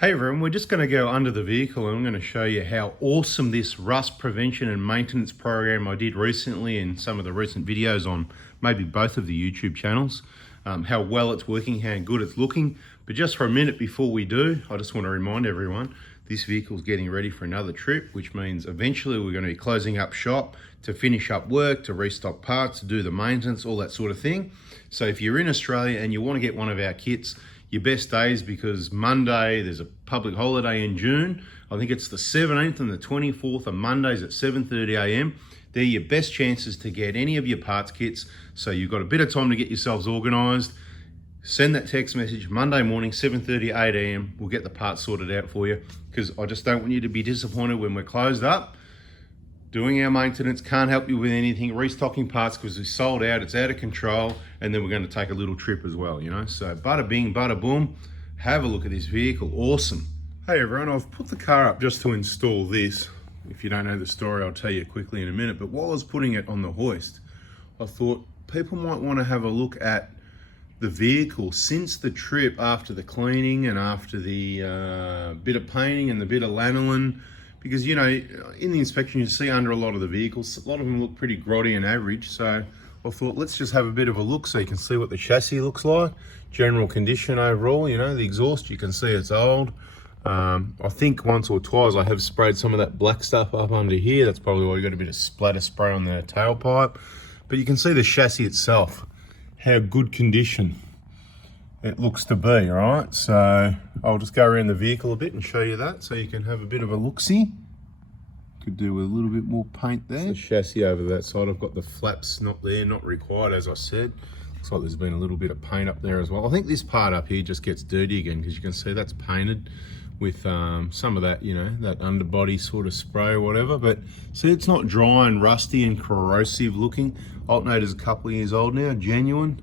Hey everyone, we're just going to go under the vehicle and I'm going to show you how awesome this rust prevention and maintenance program I did recently in some of the recent videos on maybe both of the YouTube channels, how well it's working, how good it's looking. But just for a minute before we do, I just want to remind everyone this vehicle's getting ready for another trip, which means eventually we're going to be closing up shop to finish up work, to restock parts, to do the maintenance, all that sort of thing. So if you're in Australia and you want to get one of our kits, your best days, because Monday there's a public holiday in June. I think it's the 17th and the 24th are Mondays at 7:30 a.m. They're your best chances to get any of your parts kits. So you've got a bit of time to get yourselves organized. Send that text message Monday morning, 7:30, 8 a.m. We'll get the parts sorted out for you, because I just don't want you to be disappointed when we're closed up. Doing our maintenance, can't help you with anything, restocking parts because we sold out, it's out of control, and then we're going to take a little trip as well, you know. So bada bing, bada boom, have a look at this vehicle, awesome. Hey everyone, I've put the car up just to install this. If you don't know the story, I'll tell you quickly in a minute, but while I was putting it on the hoist, I thought people might want to have a look at the vehicle since the trip, after the cleaning and after the bit of painting and the bit of lanolin. Because, you know, in the inspection you see under a lot of the vehicles, a lot of them look pretty grotty and average. So I thought, let's just have a bit of a look so you can see what the chassis looks like. General condition overall, you know, the exhaust, you can see it's old. I think once or twice I have sprayed some of that black stuff up under here. That's probably why you got a bit of splatter spray on the tailpipe. But you can see the chassis itself, how good condition it looks to be, right? So I'll just go around the vehicle a bit and show you that so you can have a bit of a look-see. Could do with a little bit more paint there. The chassis over that side, I've got the flaps not there, not required, as I said. Looks like there's been a little bit of paint up there as well. I think this part up here just gets dirty again, because you can see that's painted with some of that, you know, that underbody sort of spray or whatever. But see, it's not dry and rusty and corrosive looking. Alternator's a couple of years old now, genuine.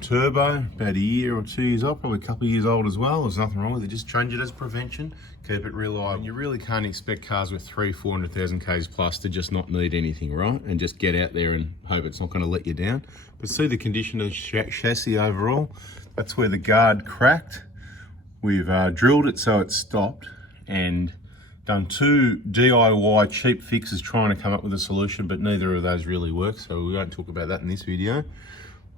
Turbo, about a year or 2 years old, probably a couple of years old as well. There's nothing wrong with it, just change it as prevention, keep it reliable. You really can't expect cars with 400,000 Ks plus to just not need anything, right? And just get out there and hope it's not going to let you down. But see the condition of the chassis overall. That's where the guard cracked. We've drilled it so it stopped and done 2 DIY cheap fixes trying to come up with a solution, but neither of those really work, so we won't talk about that in this video.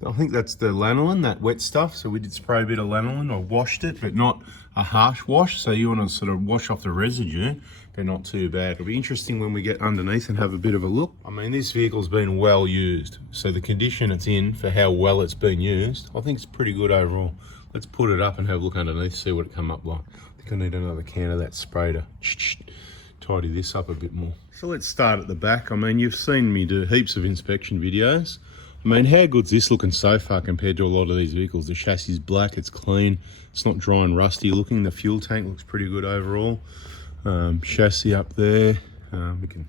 I think that's the lanolin, that wet stuff. So we did spray a bit of lanolin. I washed it, but not a harsh wash. So you want to sort of wash off the residue, but not too bad. It'll be interesting when we get underneath and have a bit of a look. I mean, this vehicle's been well used. So the condition it's in for how well it's been used, I think it's pretty good overall. Let's put it up and have a look underneath, see what it come up like. I think I need another can of that spray to tidy this up a bit more. So let's start at the back. I mean, you've seen me do heaps of inspection videos. I mean, how good's this looking so far compared to a lot of these vehicles? The chassis is black, it's clean, it's not dry and rusty looking. The fuel tank looks pretty good overall. Chassis up there, the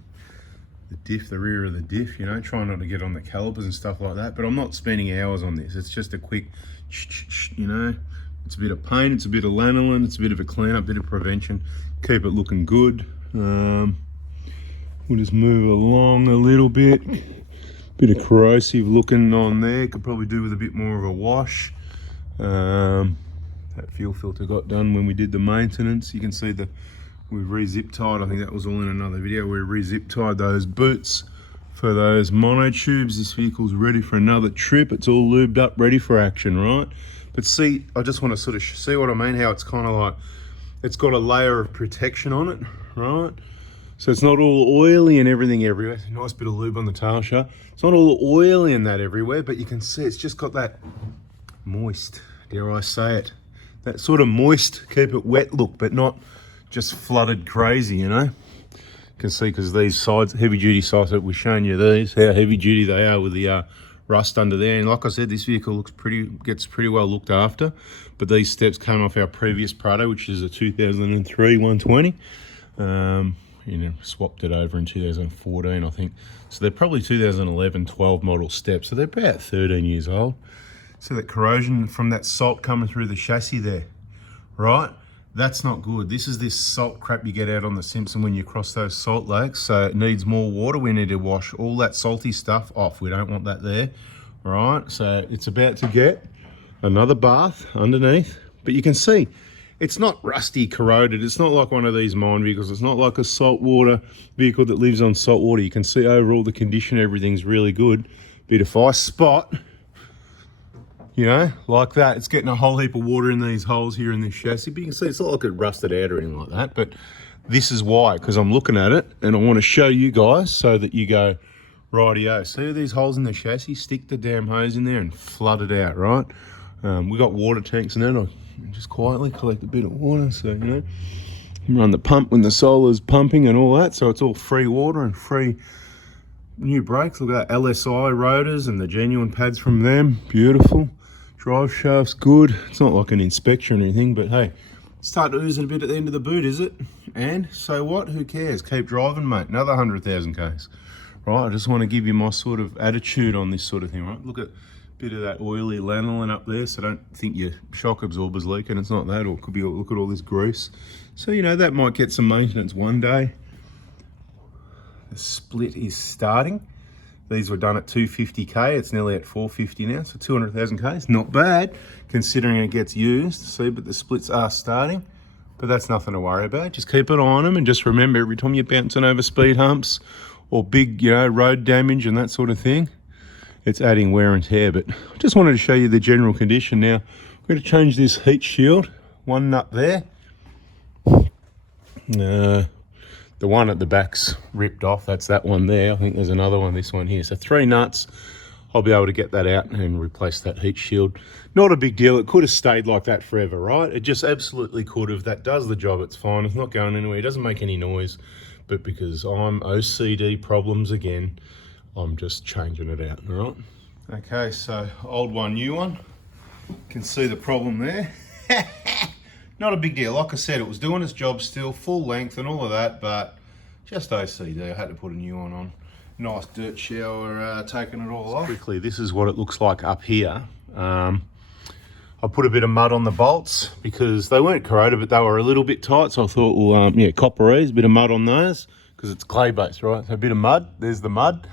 diff, the rear of the diff, you know, try not to get on the calipers and stuff like that. But I'm not spending hours on this. It's just a quick, you know, it's a bit of paint, it's a bit of lanolin, it's a bit of a cleanup, bit of prevention. Keep it looking good. We'll just move along a little bit. Bit of corrosive looking on there, could probably do with a bit more of a wash. That fuel filter got done when we did the maintenance. You can see we've re-zip tied, I think that was all in another video, we re-zip tied those boots for those monotubes. This vehicle's ready for another trip. It's all lubed up, ready for action, right? But see, I just want to sort of see what I mean, how it's kind of like, it's got a layer of protection on it, right? So it's not all oily and everything everywhere. It's a nice bit of lube on the tail shaft. It's not all oily and that everywhere, but you can see it's just got that moist, dare I say it, that sort of moist, keep it wet look, but not just flooded crazy, you know? You can see, because these sides, heavy duty sides, that we've shown you these, how heavy duty they are with the rust under there. And like I said, this vehicle gets pretty well looked after, but these steps came off our previous Prado, which is a 2003 120. You know, swapped it over in 2014, I think. So they're probably 2011, 12 model steps. So they're about 13 years old. So that corrosion from that salt coming through the chassis there, right? That's not good. This is this salt crap you get out on the Simpson when you cross those salt lakes. So it needs more water. We need to wash all that salty stuff off. We don't want that there, right? So it's about to get another bath underneath. But you can see it's not rusty, corroded. It's not like one of these mine vehicles. It's not like a saltwater vehicle that lives on salt water. You can see overall the condition, everything's really good. But if I spot, you know, like that, it's getting a whole heap of water in these holes here in this chassis. But you can see it's not like it rusted out or anything like that. But this is why, because I'm looking at it and I want to show you guys so that you go, rightio. See these holes in the chassis? Stick the damn hose in there and flood it out, right? We got water tanks in there. I just quietly collect a bit of water, so you know, run the pump when the solar's pumping and all that. So it's all free water and free new brakes. Look at that, LSI rotors and the genuine pads from them. Beautiful. Drive shaft's good. It's not like an inspection or anything, but hey, start oozing a bit at the end of the boot, is it? And so what? Who cares? Keep driving, mate. Another 100,000 Ks. Right, I just want to give you my sort of attitude on this sort of thing, right? Look at a bit of that oily lanolin up there, so don't think your shock absorber's leaking. It's not that, or it could be, look at all this grease. So, you know, that might get some maintenance one day. The split is starting. These were done at 250K. It's nearly at 450 now, so 200,000 Ks. Not bad, considering it gets used. See, but the splits are starting. But that's nothing to worry about. Just keep an eye on them, and just remember, every time you're bouncing over speed humps, or big, you know, road damage and that sort of thing, it's adding wear and tear. But I just wanted to show you the general condition. Now, I'm going to change this heat shield. One nut there. The one at the back's ripped off. That's that one there. I think there's another one, this one here. So 3 nuts. I'll be able to get that out and replace that heat shield. Not a big deal. It could have stayed like that forever, right? It just absolutely could have. That does the job. It's fine. It's not going anywhere. It doesn't make any noise. But because I'm OCD problems again, I'm just changing it out, all right? Okay, so old one, new one. You can see the problem there. Not a big deal. Like I said, it was doing its job still, full length and all of that, but just OCD. I had to put a new one on. Nice dirt shower, taking it all off. Quickly, this is what it looks like up here. I put a bit of mud on the bolts because they weren't corroded, but they were a little bit tight. So I thought, well, yeah, copperese, a bit of mud on those because it's clay based, right? So a bit of mud, there's the mud,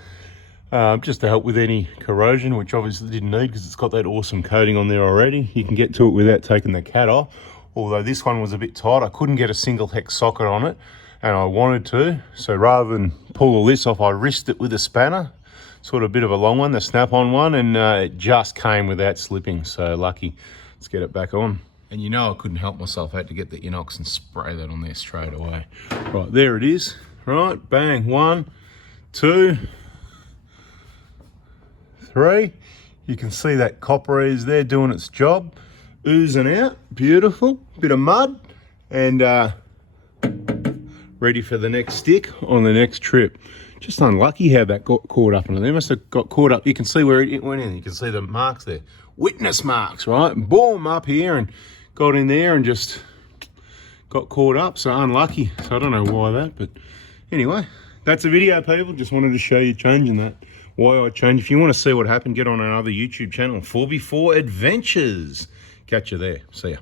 just to help with any corrosion, which obviously didn't need because it's got that awesome coating on there already. You can get to it without taking the cat off. Although this one was a bit tight, I couldn't get a single hex socket on it and I wanted to. So rather than pull all this off, I risked it with a spanner, sort of a bit of a long one, the snap-on one, and it just came without slipping, so lucky. Let's get it back on. And you know I couldn't help myself. I had to get the inox and spray that on there straight away. Right, there it is. Right, bang, 1, 2, 3. You can see that copperese there doing its job, oozing out, beautiful. Bit of mud, and ready for the next stick on the next trip. Just unlucky how that got caught up in it. They must have got caught up. You can see where it went in. You can see the marks there. Witness marks, right? Boom, up here and got in there and just got caught up. So unlucky. So I don't know why that, but anyway, that's the video, people. Just wanted to show you changing that. Why I changed. If you want to see what happened, get on another YouTube channel, 4x4 Adventures. Catch you there. See ya.